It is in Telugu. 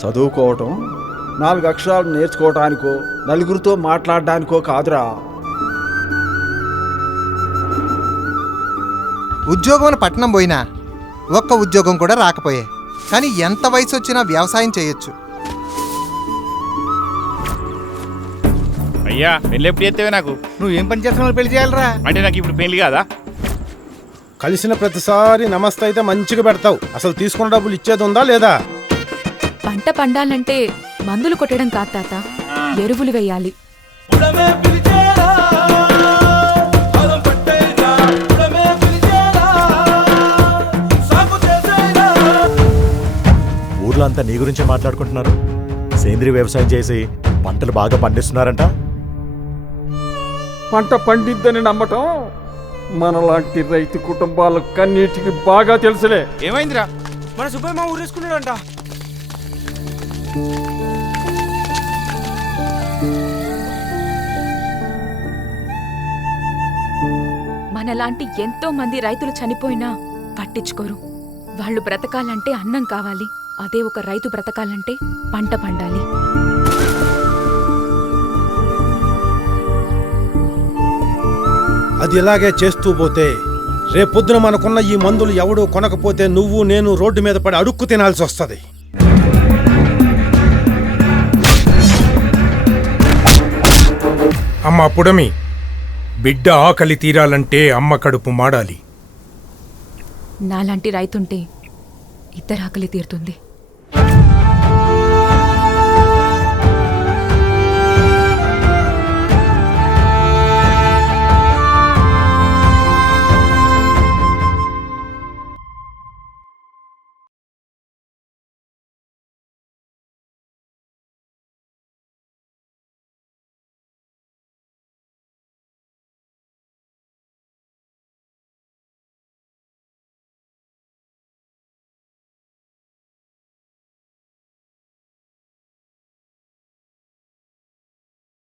చదువుకోవటం 4 అక్షరాలు నేర్చుకోవటానికో నలుగురితో మాట్లాడడానికో కాదురా. ఉద్యోగం పట్టణం పోయినా ఒక్క ఉద్యోగం కూడా రాకపోయే, కానీ ఎంత వయసు వచ్చినా వ్యవసాయం చేయొచ్చు. అయ్యా పెళ్ళి ఎప్పుడు చేస్తేవే? నాకు నువ్వేం పని చేస్తున్నావు? పెళ్లి చేయాలరా అంటే నాకు ఇప్పుడు పెళ్లి కాదా? కలిసిన ప్రతిసారి నమస్తే అయితే మంచిగా పెడతావు. అసలు తీసుకున్న డబ్బులు ఇచ్చేది ఉందా లేదా? పంట పండాలంటే మందులు కొట్టడం కాదు తాత, ఎరువులు వేయాలి. ఊర్లో అంతా నీ గురించే మాట్లాడుకుంటున్నారు. సేంద్రీయ వ్యవసాయం చేసి పంటలు బాగా పండిస్తున్నారంట. పంట పండిద్దని నమ్మటం మనలాంటి రైతు కుటుంబాలకు కన్నీటికి బాగా తెలుసులే. ఏమైందిరా? మన సుబ్బయ్య మా ఊరేసుకున్నాడంట. మనలాంటి ఎంతో మంది రైతులు చనిపోయినా పట్టించుకోరు. వాళ్ళు బ్రతకాలంటే అన్నం కావాలి, అదే ఒక రైతు బ్రతకాలంటే పంట పండాలి. అది ఇలాగే చేస్తూ పోతే రేపొద్దున మనకున్న ఈ మందులు ఎవడూ కొనకపోతే నువ్వు నేను రోడ్డు మీద పడి అడుక్కు తినాల్సి వస్తుంది. అమ్మ పుడమి, బిడ్డ ఆకలి తీరాలంటే అమ్మ కడుపు మాడాలి. నాలాంటి రైతుంటే ఇద్దరు ఆకలి తీరుతుంది.